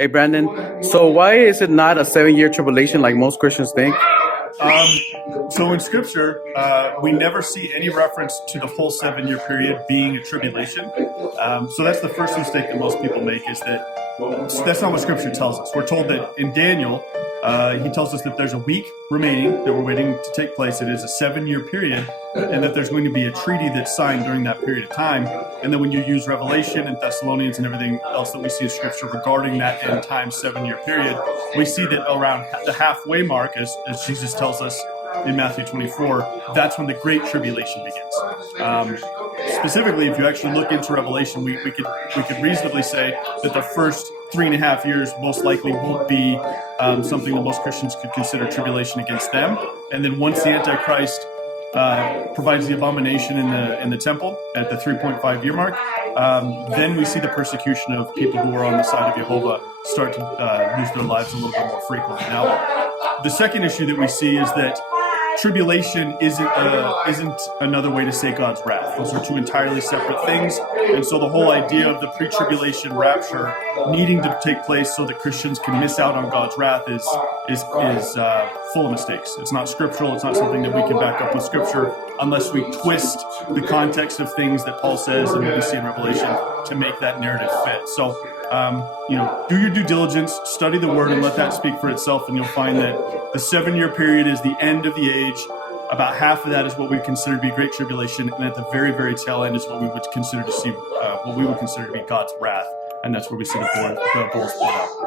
Hey Brandon, so why is it not a 7 year tribulation like most Christians think? So in Scripture, we never see any reference to the whole 7 year period being a tribulation. So that's the first mistake that most people make, is that that's not what Scripture tells us. We're told that in Daniel, he tells us that there's a week remaining that we're waiting to take place. It is a 7 year period, and that there's going to be a treaty that's signed during that period of time. And then when you use Revelation and Thessalonians and everything else that we see in Scripture regarding that end time 7 year period, we see that around the halfway mark, as Jesus tells us in Matthew 24, that's when the Great Tribulation begins. Specifically, if you actually look into Revelation, we could reasonably say that the first 3.5 years most likely won't be something that most Christians could consider tribulation against them. And then once the Antichrist provides the abomination in the temple at the 3.5 year mark, then we see the persecution of people who are on the side of Jehovah start to lose their lives a little bit more frequently. Now, the second issue that we see is that tribulation isn't another way to say God's wrath. Those are two entirely separate things. And so the whole idea of the pre-tribulation rapture needing to take place so that Christians can miss out on God's wrath is full of mistakes. It's not scriptural. It's not something that we can back up with Scripture unless we twist the context of things that Paul says and what we see in Revelation to make that narrative fit. So, do your due diligence, study the Word, and let that speak for itself, and you'll find that the 7 year period is the end of the age. About half of that is what we consider to be Great Tribulation, and at the very, very tail end is what we would consider to be God's wrath, and that's where we see the bowls poured out.